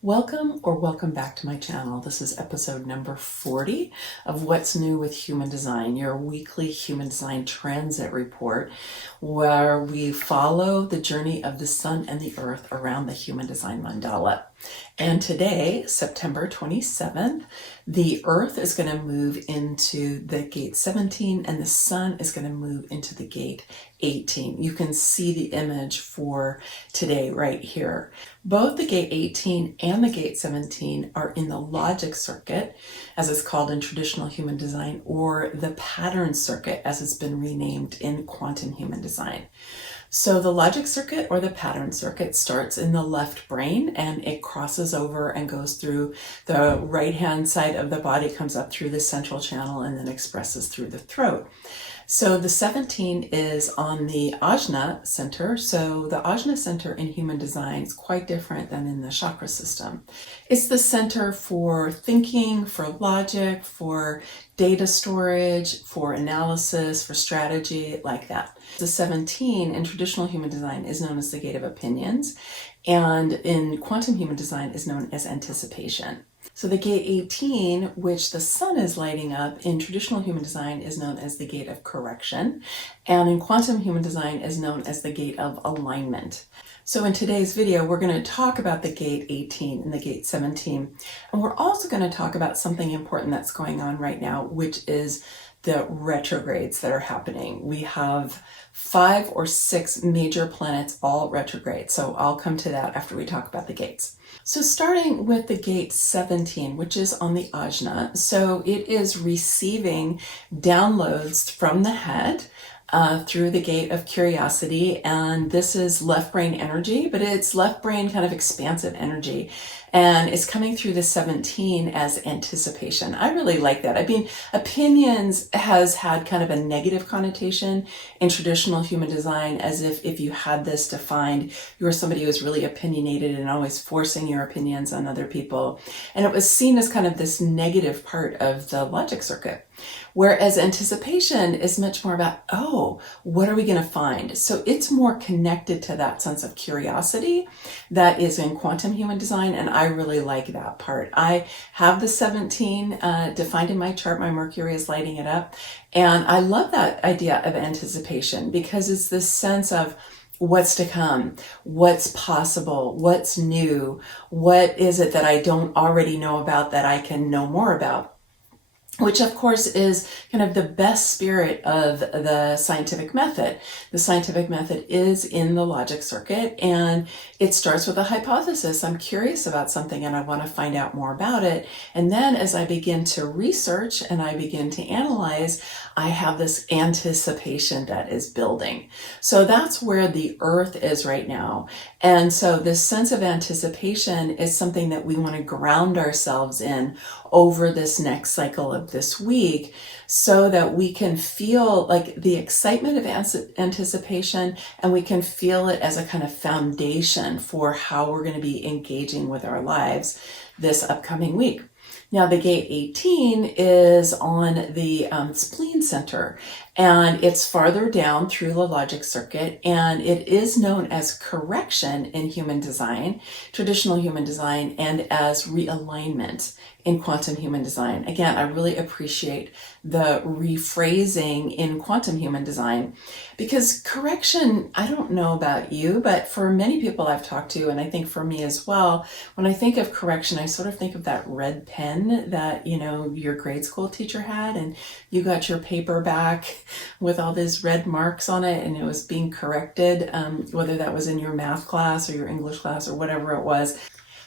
Welcome or welcome back to my channel. This is episode number 40 of What's New with Human Design, your weekly human design transit report, where we follow the journey of the sun and the earth around the human design mandala. And today, September 27th, the earth is going to move into the gate 17 and the sun is going to move into the gate 18. You can see the image for today right here. Both the gate 18 and the gate 17 are in the logic circuit, as it's called in traditional human design, or the pattern circuit, as it's been renamed in quantum human design. So the logic circuit or the pattern circuit starts in the left brain and it crosses over and goes through the right hand side of the body, comes up through the central channel and then expresses through the throat. So the 17 is on the Ajna Center. So the Ajna Center in human design is quite different than in the chakra system. It's the center for thinking, for logic, for data storage, for analysis, for strategy, like that. The 17 in traditional human design is known as the gate of opinions, and in quantum human design is known as anticipation. So the gate 18, which the sun is lighting up in traditional human design, is known as the gate of correction, and in quantum human design is known as the gate of alignment. So in today's video, we're going to talk about the gate 18 and the gate 17, and we're also going to talk about something important that's going on right now, which is the retrogrades that are happening. We have 5 or 6 major planets all retrograde. So I'll come to that after we talk about the gates. So starting with the gate 17, which is on the Ajna. So it is receiving downloads from the head through the gate of curiosity. And this is left brain energy, but it's left brain kind of expansive energy. And it's coming through the 17 as anticipation. I really like that. I mean, opinions has had kind of a negative connotation in traditional human design, as if you had this defined, you were somebody who was really opinionated and always forcing your opinions on other people. And it was seen as kind of this negative part of the logic circuit. Whereas anticipation is much more about, oh, what are we going to find? So it's more connected to that sense of curiosity that is in quantum human design. And I really like that part. I have the 17 defined in my chart. My Mercury is lighting it up. And I love that idea of anticipation because it's this sense of what's to come, what's possible, what's new, what is it that I don't already know about that I can know more about. Which of course is kind of the best spirit of the scientific method. The scientific method is in the logic circuit and it starts with a hypothesis. I'm curious about something and I want to find out more about it. And then as I begin to research and I begin to analyze, I have this anticipation that is building. So that's where the earth is right now. And so this sense of anticipation is something that we want to ground ourselves in over this next cycle of this week so that we can feel like the excitement of anticipation and we can feel it as a kind of foundation for how we're going to be engaging with our lives this upcoming week. Now, the gate 18 is on the Spleen Center, and it's farther down through the logic circuit, and it is known as correction in human design, traditional human design, and as realignment in quantum human design. Again, I really appreciate the rephrasing in quantum human design because correction, I don't know about you, but for many people I've talked to, and I think for me as well, when I think of correction, I sort of think of that red pen that, you know, your grade school teacher had, and you got your paper back with all these red marks on it, and it was being corrected, whether that was in your math class or your English class or whatever it was.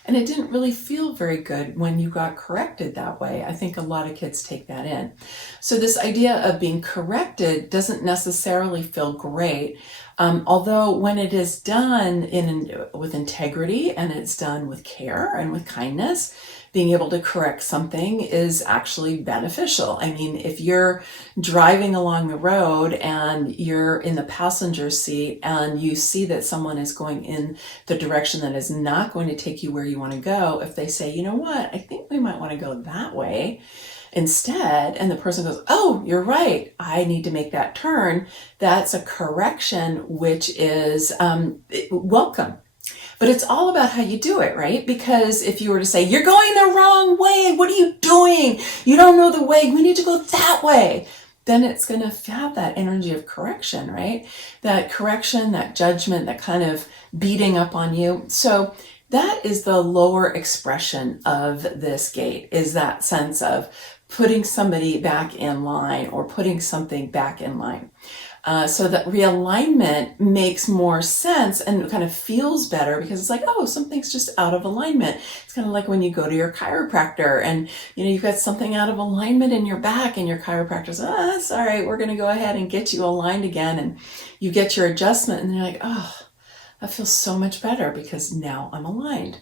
And it didn't really feel very good when you got corrected that way. I think a lot of kids take that in. So this idea of being corrected doesn't necessarily feel great, although when it is done with integrity and it's done with care and with kindness, being able to correct something is actually beneficial. I mean, if you're driving along the road and you're in the passenger seat and you see that someone is going in the direction that is not going to take you where you want to go, if they say, you know what, I think we might want to go that way instead, and the person goes, oh, you're right, I need to make that turn, that's a correction which is welcome. But it's all about how you do it, right? Because if you were to say, you're going the wrong way, what are you doing? You don't know the way, we need to go that way. Then it's going to have that energy of correction, right? That correction, that judgment, that kind of beating up on you. So that is the lower expression of this gate, is that sense of putting somebody back in line or putting something back in line. So that realignment makes more sense and kind of feels better because it's like, oh, something's just out of alignment. It's kind of like when you go to your chiropractor and, you've got something out of alignment in your back and your chiropractor's, that's all right, we're going to go ahead and get you aligned again. And you get your adjustment and you're like, oh, that feels so much better because now I'm aligned.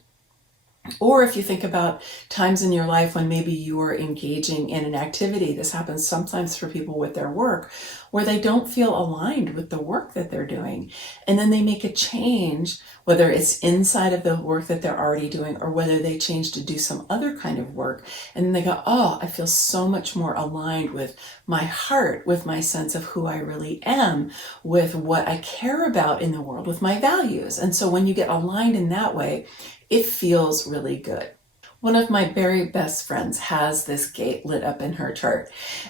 Or if you think about times in your life when maybe you are engaging in an activity, this happens sometimes for people with their work, where they don't feel aligned with the work that they're doing. And then they make a change, whether it's inside of the work that they're already doing or whether they change to do some other kind of work. And then they go, oh, I feel so much more aligned with my heart, with my sense of who I really am, with what I care about in the world, with my values. And so when you get aligned in that way, it feels really good. One of my very best friends has this gate lit up in her chart,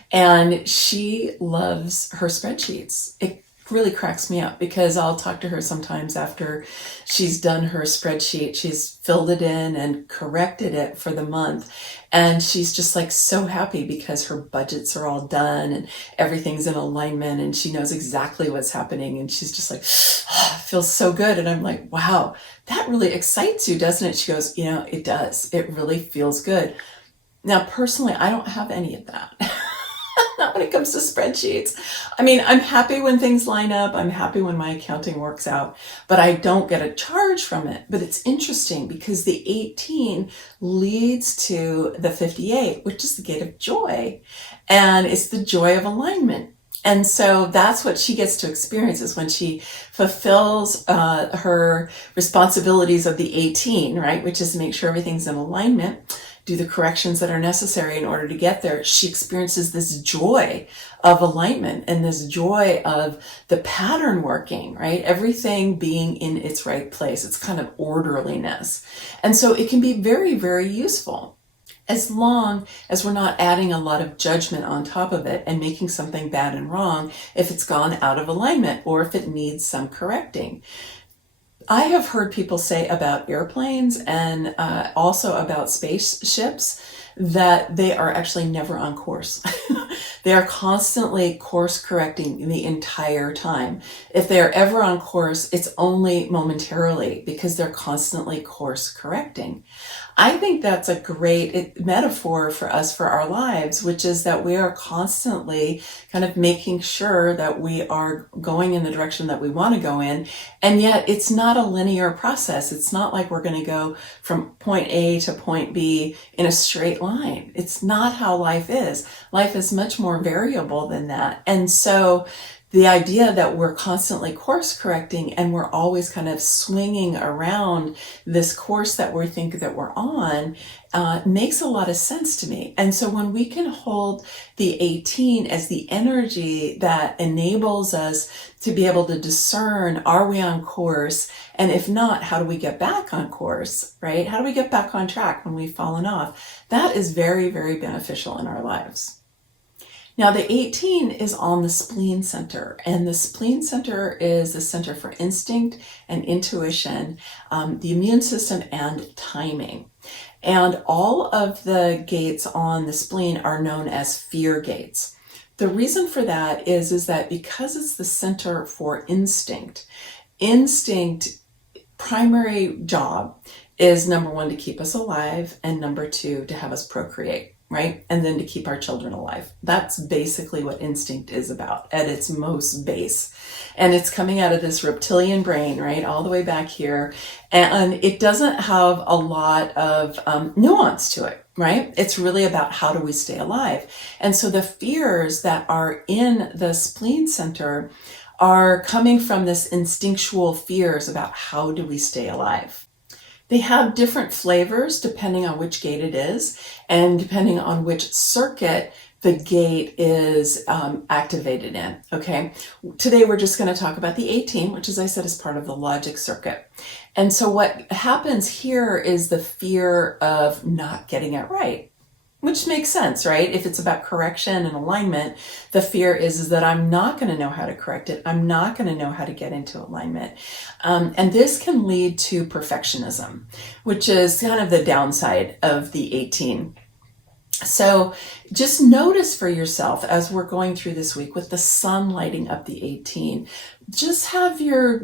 and she loves her spreadsheets. It really cracks me up because I'll talk to her sometimes after she's done her spreadsheet. She's filled it in and corrected it for the month. And she's just like so happy because her budgets are all done and everything's in alignment and she knows exactly what's happening. And she's just like, oh, it feels so good. And I'm like, wow, that really excites you, doesn't it? She goes, it does. It really feels good. Now, personally, I don't have any of that. Not when it comes to spreadsheets. I mean, I'm happy when things line up. I'm happy when my accounting works out, but I don't get a charge from it. But it's interesting because the 18 leads to the 58, which is the gate of joy. And it's the joy of alignment. And so that's what she gets to experience is when she fulfills her responsibilities of the 18, right? Which is to make sure everything's in alignment, do the corrections that are necessary in order to get there. She experiences this joy of alignment and this joy of the pattern working, right? Everything being in its right place. It's kind of orderliness. And so it can be very, very useful as long as we're not adding a lot of judgment on top of it and making something bad and wrong if it's gone out of alignment or if it needs some correcting. I have heard people say about airplanes and also about spaceships that they are actually never on course. They are constantly course correcting the entire time. If they're ever on course, it's only momentarily because they're constantly course correcting. I think that's a great metaphor for us for our lives, which is that we are constantly kind of making sure that we are going in the direction that we want to go in. And yet it's not a linear process. It's not like we're going to go from point A to point B in a straight line. It's not how life is. Life is much more variable than that. And so the idea that we're constantly course correcting and we're always kind of swinging around this course that we think that we're on makes a lot of sense to me. And so when we can hold the 18 as the energy that enables us to be able to discern, are we on course? And if not, how do we get back on course, right? How do we get back on track when we've fallen off? That is very, very beneficial in our lives. Now, the 18 is on the Spleen Center, and the Spleen Center is the center for instinct and intuition, the immune system, and timing. And all of the gates on the spleen are known as fear gates. The reason for that is that because it's the center for instinct, primary job is number one, to keep us alive, and number two, to have us procreate. Right? And then to keep our children alive. That's basically what instinct is about at its most base. And it's coming out of this reptilian brain, right? All the way back here. And it doesn't have a lot of nuance to it, right? It's really about how do we stay alive. And so the fears that are in the spleen center are coming from this instinctual fears about how do we stay alive. They have different flavors depending on which gate it is and depending on which circuit the gate is activated in, okay? Today we're just going to talk about the 18, which as I said is part of the logic circuit. And so what happens here is the fear of not getting it right, which makes sense, right? If it's about correction and alignment, the fear is that I'm not going to know how to correct it. I'm not going to know how to get into alignment. And this can lead to perfectionism, which is kind of the downside of the 18. So just notice for yourself as we're going through this week with the sun lighting up the 18, just have your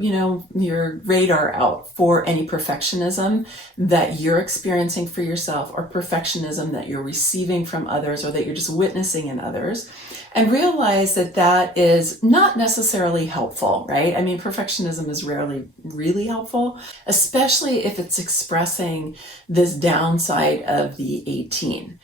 radar out for any perfectionism that you're experiencing for yourself, or perfectionism that you're receiving from others, or that you're just witnessing in others, and realize that that is not necessarily helpful, right? I mean, perfectionism is rarely really helpful, especially if it's expressing this downside of the 18.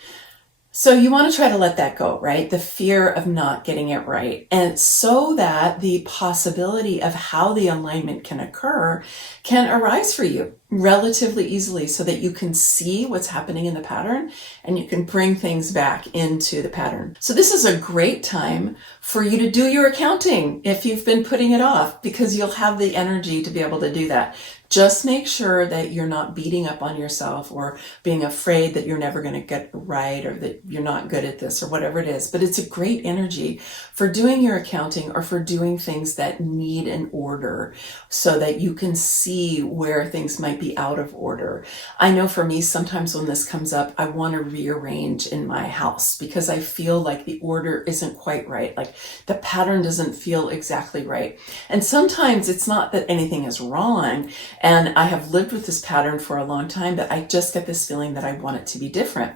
So you want to try to let that go, right? The fear of not getting it right. And so that the possibility of how the alignment can occur can arise for you relatively easily, so that you can see what's happening in the pattern and you can bring things back into the pattern. So this is a great time for you to do your accounting if you've been putting it off, because you'll have the energy to be able to do that. Just make sure that you're not beating up on yourself or being afraid that you're never going to get it right, or that you're not good at this, or whatever it is. But it's a great energy for doing your accounting, or for doing things that need an order, so that you can see where things might be out of order. I know for me, sometimes when this comes up, I want to rearrange in my house because I feel like the order isn't quite right. Like the pattern doesn't feel exactly right. And sometimes it's not that anything is wrong, and I have lived with this pattern for a long time, but I just get this feeling that I want it to be different.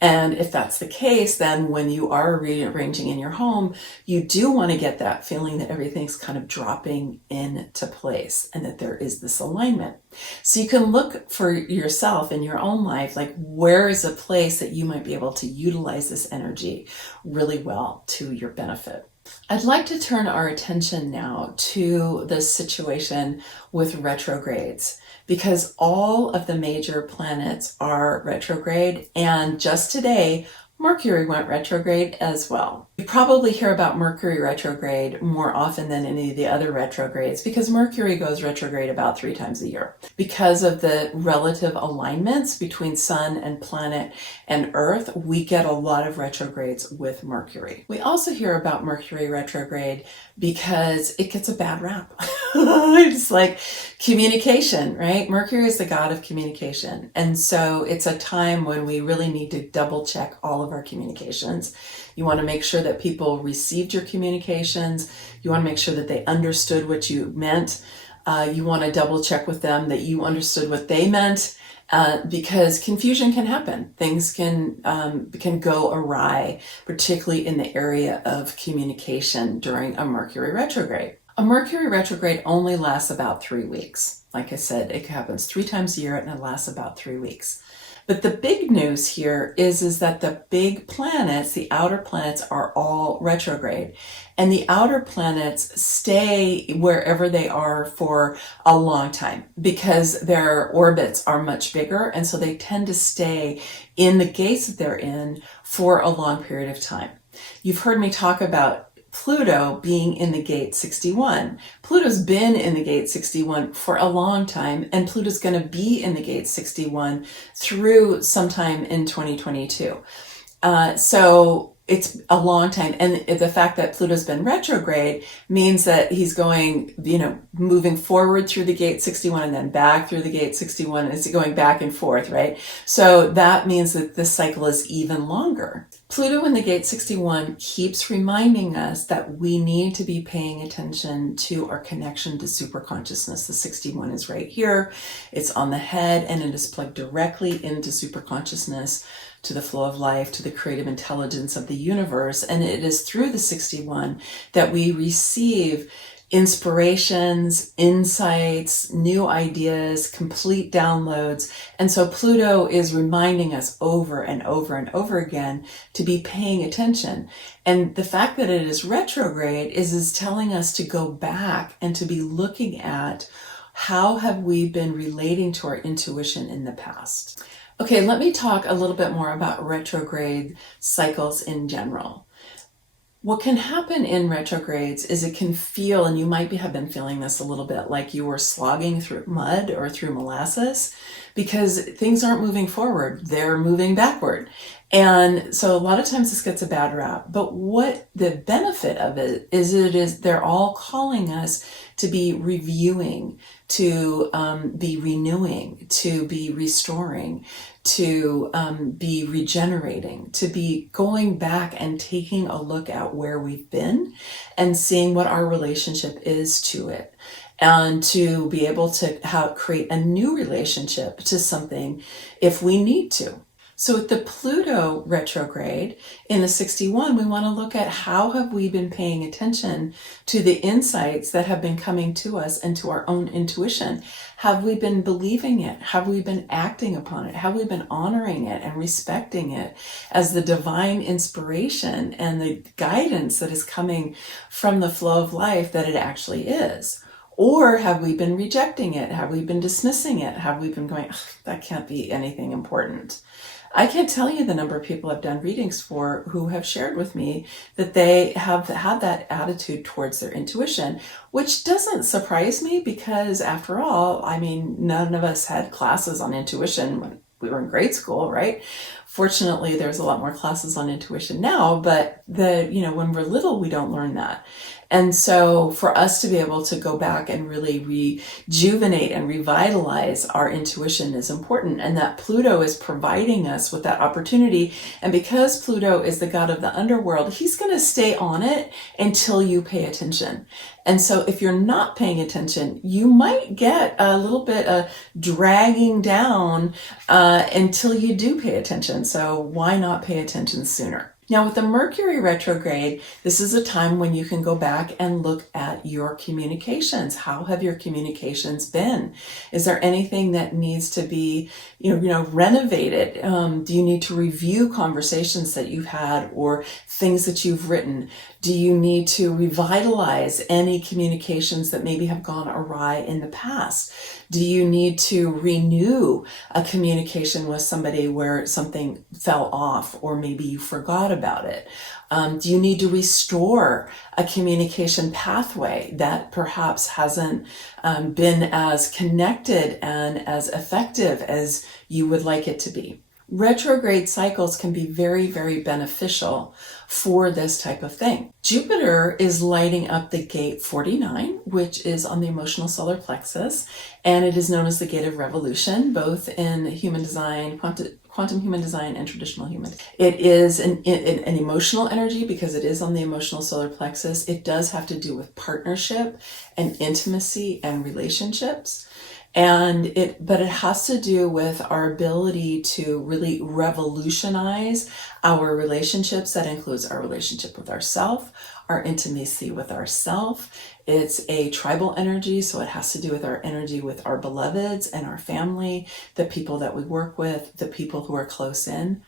And if that's the case, then when you are rearranging in your home, you do want to get that feeling that everything's kind of dropping into place and that there is this alignment. So you can look for yourself in your own life, like where is a place that you might be able to utilize this energy really well to your benefit. I'd like to turn our attention now to the situation with retrogrades, because all of the major planets are retrograde, and just today, Mercury went retrograde as well. You probably hear about Mercury retrograde more often than any of the other retrogrades, because Mercury goes retrograde about 3 times a year. Because of the relative alignments between Sun and planet and Earth, we get a lot of retrogrades with Mercury. We also hear about Mercury retrograde because it gets a bad rap. It's like communication, right? Mercury is the god of communication. And so it's a time when we really need to double check all of our communications. You want to make sure that people received your communications. You want to make sure that they understood what you meant. You want to double check with them that you understood what they meant, because confusion can happen. Things can go awry, particularly in the area of communication during a Mercury retrograde. A Mercury retrograde only lasts about 3 weeks. Like I said, it happens 3 times a year and it lasts about 3 weeks. But the big news here is that the big planets, the outer planets, are all retrograde. And the outer planets stay wherever they are for a long time because their orbits are much bigger. And so they tend to stay in the gates that they're in for a long period of time. You've heard me talk about Pluto being in the gate 61. Pluto's been in the gate 61 for a long time, and Pluto's going to be in the gate 61 through sometime in 2022. So it's a long time. And the fact that Pluto's been retrograde means that he's going, moving forward through the gate 61 and then back through the gate 61. And it's going back and forth, right? So that means that this cycle is even longer. Pluto in the gate 61 keeps reminding us that we need to be paying attention to our connection to superconsciousness. The 61 is right here. It's on the head, and it is plugged directly into superconsciousness, to the flow of life, to the creative intelligence of the universe. And it is through the 61 that we receive inspirations, insights, new ideas, complete downloads. And so Pluto is reminding us over and over and over again to be paying attention. And the fact that it is retrograde is telling us to go back and to be looking at how have we been relating to our intuition in the past. Okay, let me talk a little bit more about retrograde cycles in general. What can happen in retrogrades is it can feel, and you might have been feeling this a little bit, like you were slogging through mud or through molasses, because things aren't moving forward, they're moving backward. And so a lot of times this gets a bad rap, but what the benefit of it is they're all calling us to be reviewing, to be renewing, to be restoring, to be regenerating, to be going back and taking a look at where we've been and seeing what our relationship is to it, and to be able to create a new relationship to something if we need to. So with the Pluto retrograde in the 61, we want to look at how have we been paying attention to the insights that have been coming to us and to our own intuition. Have we been believing it? Have we been acting upon it? Have we been honoring it and respecting it as the divine inspiration and the guidance that is coming from the flow of life that it actually is? Or have we been rejecting it? Have we been dismissing it? Have we been going, that can't be anything important? I can't tell you the number of people I've done readings for who have shared with me that they have had that attitude towards their intuition, which doesn't surprise me because after all, I mean, none of us had classes on intuition when we were in grade school, right? Fortunately, there's a lot more classes on intuition now, but when we're little, we don't learn that. And so for us to be able to go back and really rejuvenate and revitalize our intuition is important. And that Pluto is providing us with that opportunity. And because Pluto is the god of the underworld, he's going to stay on it until you pay attention. And so if you're not paying attention, you might get a little bit of dragging down until you do pay attention. So why not pay attention sooner? Now with the Mercury retrograde, this is a time when you can go back and look at your communications. How have your communications been? Is there anything that needs to be, renovated? Do you need to review conversations that you've had or things that you've written? Do you need to revitalize any communications that maybe have gone awry in the past? Do you need to renew a communication with somebody where something fell off or maybe you forgot about it? Do you need to restore a communication pathway that perhaps hasn't been as connected and as effective as you would like it to be? Retrograde cycles can be very, very beneficial for this type of thing. Jupiter is lighting up the gate 49, which is on the emotional solar plexus, and it is known as the gate of revolution, both in human design, quantum human design, and traditional human. It is an emotional energy because it is on the emotional solar plexus. It does have to do with partnership and intimacy and relationships. But it has to do with our ability to really revolutionize our relationships. That includes our relationship with ourself, our intimacy with ourself. It's a tribal energy, so it has to do with our energy with our beloveds and our family, the people that we work with, the people who are close in.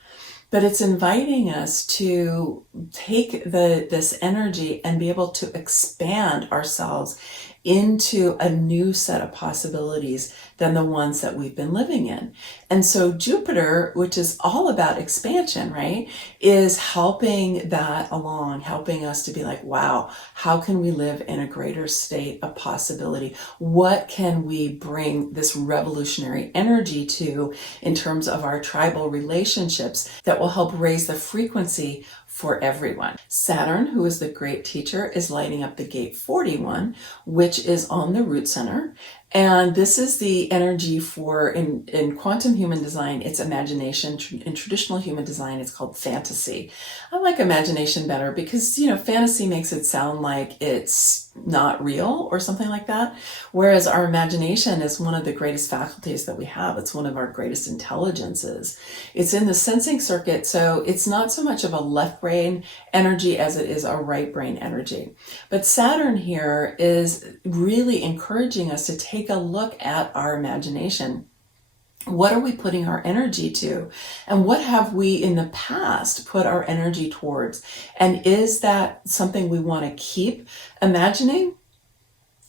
But it's inviting us to take this energy and be able to expand ourselves into a new set of possibilities than the ones that we've been living in. And so Jupiter, which is all about expansion, right, is helping that along, helping us to be like, wow, how can we live in a greater state of possibility? What can we bring this revolutionary energy to in terms of our tribal relationships that will help raise the frequency for everyone? Saturn, who is the great teacher, is lighting up the gate 41, which is on the root center. And this is the energy for, in quantum human design, it's imagination. In traditional human design, it's called fantasy. I like imagination better because, fantasy makes it sound like it's not real or something like that. Whereas our imagination is one of the greatest faculties that we have. It's one of our greatest intelligences. It's in the sensing circuit, so it's not so much of a left brain energy as it is a right brain energy. But Saturn here is really encouraging us to take a look at our imagination. What are we putting our energy to? And what have we in the past put our energy towards? And is that something we want to keep imagining?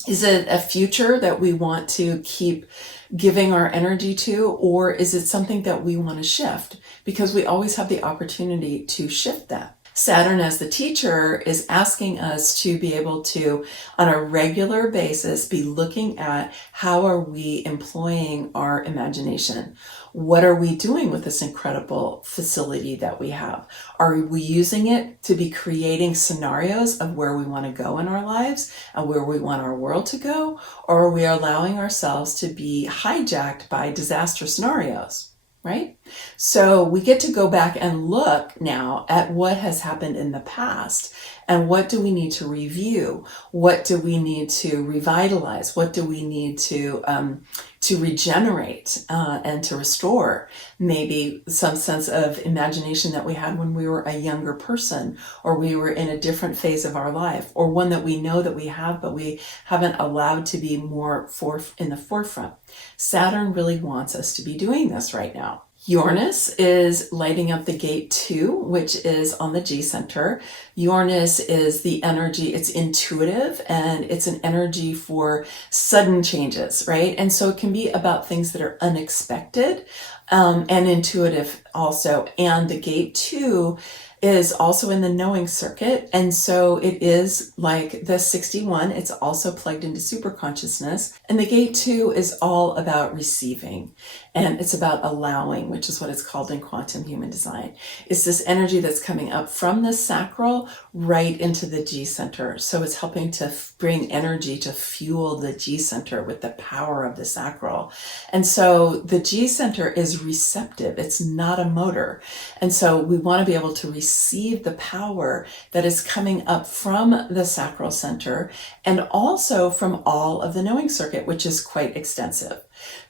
Is it a future that we want to keep giving our energy to? Or is it something that we want to shift? Because we always have the opportunity to shift that. Saturn as the teacher is asking us to be able to, on a regular basis, be looking at how are we employing our imagination? What are we doing with this incredible facility that we have? Are we using it to be creating scenarios of where we want to go in our lives and where we want our world to go? Or are we allowing ourselves to be hijacked by disaster scenarios? Right? So we get to go back and look now at what has happened in the past and what do we need to review? What do we need to revitalize? What do we need to regenerate and to restore? Maybe some sense of imagination that we had when we were a younger person, or we were in a different phase of our life, or one that we know that we have, but we haven't allowed to be more in the forefront. Saturn really wants us to be doing this right now. Uranus is lighting up the gate 2, which is on the G center. Uranus is the energy, it's intuitive, and it's an energy for sudden changes, right? And so it can be about things that are unexpected and intuitive also. And the gate 2 is also in the knowing circuit. And so it is like the 61. It's also plugged into superconsciousness. And the gate 2 is all about receiving. And it's about allowing, which is what it's called in quantum human design. It's this energy that's coming up from the sacral right into the G center. So it's helping to bring energy to fuel the G center with the power of the sacral. And so the G center is receptive. It's not a motor. And so we want to be able to receive the power that is coming up from the sacral center and also from all of the knowing circuit, which is quite extensive.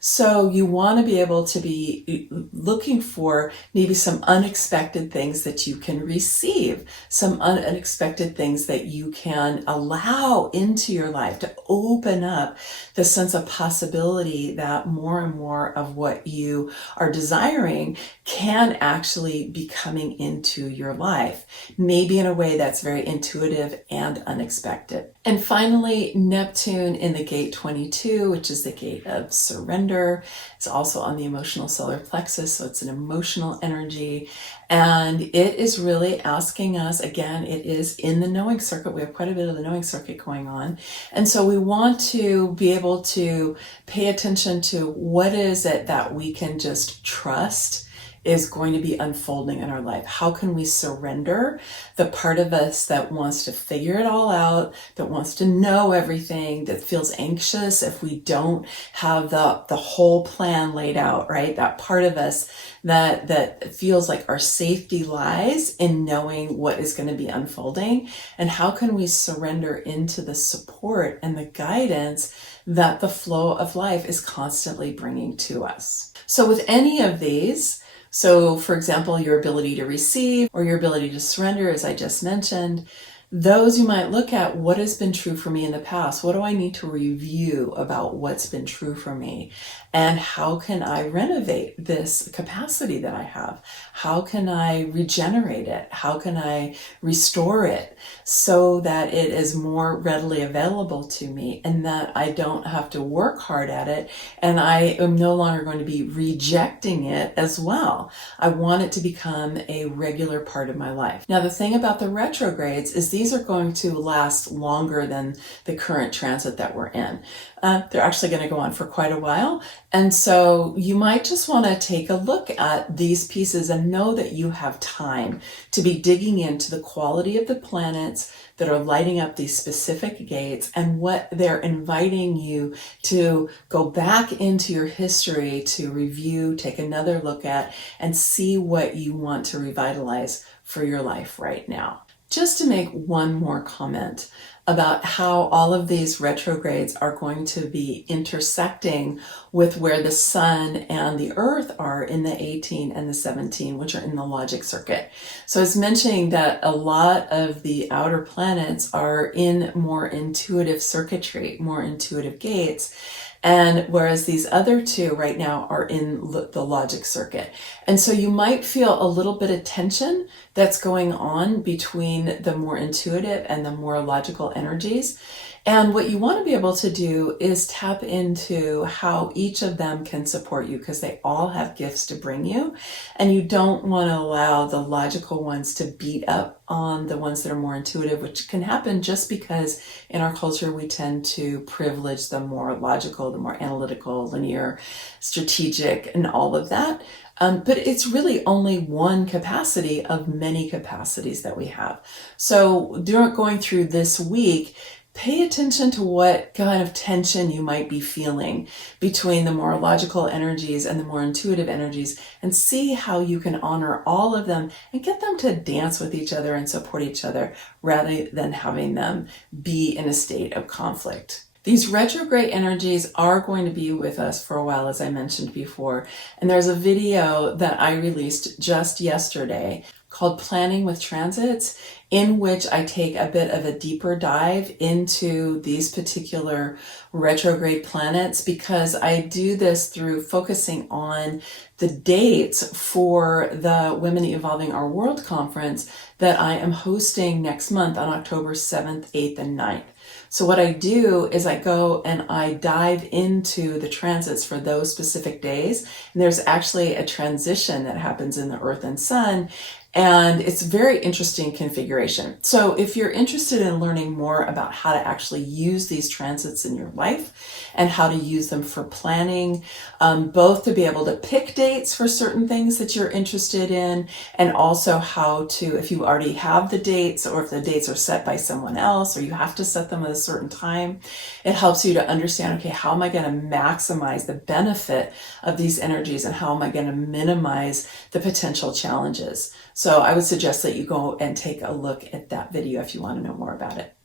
So you want to be able to be looking for maybe some unexpected things that you can receive, some unexpected things that you can allow into your life to open up the sense of possibility that more and more of what you are desiring can actually be coming into your life, maybe in a way that's very intuitive and unexpected. And finally, Neptune in the gate 22, which is the gate of surrender. It's also on the emotional solar plexus, so it's an emotional energy. And it is really asking us, again, it is in the knowing circuit. We have quite a bit of the knowing circuit going on. And so we want to be able to pay attention to what is it that we can just trust is going to be unfolding in our life. How can we surrender the part of us that wants to figure it all out, that wants to know everything, that feels anxious if we don't have the whole plan laid out, right? That part of us that feels like our safety lies in knowing what is going to be unfolding. And how can we surrender into the support and the guidance that the flow of life is constantly bringing to us? So with any of these, so for example, your ability to receive or your ability to surrender, as I just mentioned, those you might look at what has been true for me in the past. What do I need to review about what's been true for me? And how can I renovate this capacity that I have? How can I regenerate it? How can I restore it so that it is more readily available to me and that I don't have to work hard at it and I am no longer going to be rejecting it as well? I want it to become a regular part of my life. Now, the thing about the retrogrades is these are going to last longer than the current transit that we're in. They're actually going to go on for quite a while. And so you might just want to take a look at these pieces and know that you have time to be digging into the quality of the planets that are lighting up these specific gates and what they're inviting you to go back into your history to review, take another look at, and see what you want to revitalize for your life right now. Just to make one more comment about how all of these retrogrades are going to be intersecting with where the sun and the earth are in the 18 and the 17, which are in the logic circuit. So I was mentioning that a lot of the outer planets are in more intuitive circuitry, more intuitive gates. And whereas these other two right now are in the logic circuit. And so you might feel a little bit of tension that's going on between the more intuitive and the more logical energies. And what you want to be able to do is tap into how each of them can support you, because they all have gifts to bring you. And you don't want to allow the logical ones to beat up on the ones that are more intuitive, which can happen just because in our culture we tend to privilege the more logical, the more analytical, linear, strategic, and all of that. But it's really only one capacity of many capacities that we have. So during going through this week, pay attention to what kind of tension you might be feeling between the more logical energies and the more intuitive energies, and see how you can honor all of them and get them to dance with each other and support each other rather than having them be in a state of conflict. These retrograde energies are going to be with us for a while, as I mentioned before. And there's a video that I released just yesterday called Planning with Transits, in which I take a bit of a deeper dive into these particular retrograde planets, because I do this through focusing on the dates for the Women Evolving Our World conference that I am hosting next month on October 7th, 8th, and 9th. So what I do is I go and I dive into the transits for those specific days. And there's actually a transition that happens in the Earth and Sun. And it's a very interesting configuration. So if you're interested in learning more about how to actually use these transits in your life and how to use them for planning, both to be able to pick dates for certain things that you're interested in, and also how to, if you already have the dates, or if the dates are set by someone else, or you have to set them at a certain time, it helps you to understand, okay, how am I going to maximize the benefit of these energies, and how am I going to minimize the potential challenges? So I would suggest that you go and take a look at that video if you want to know more about it.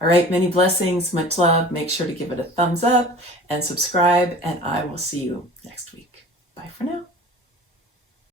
All right, many blessings, much love. Make sure to give it a thumbs up and subscribe, and I will see you next week. Bye for now.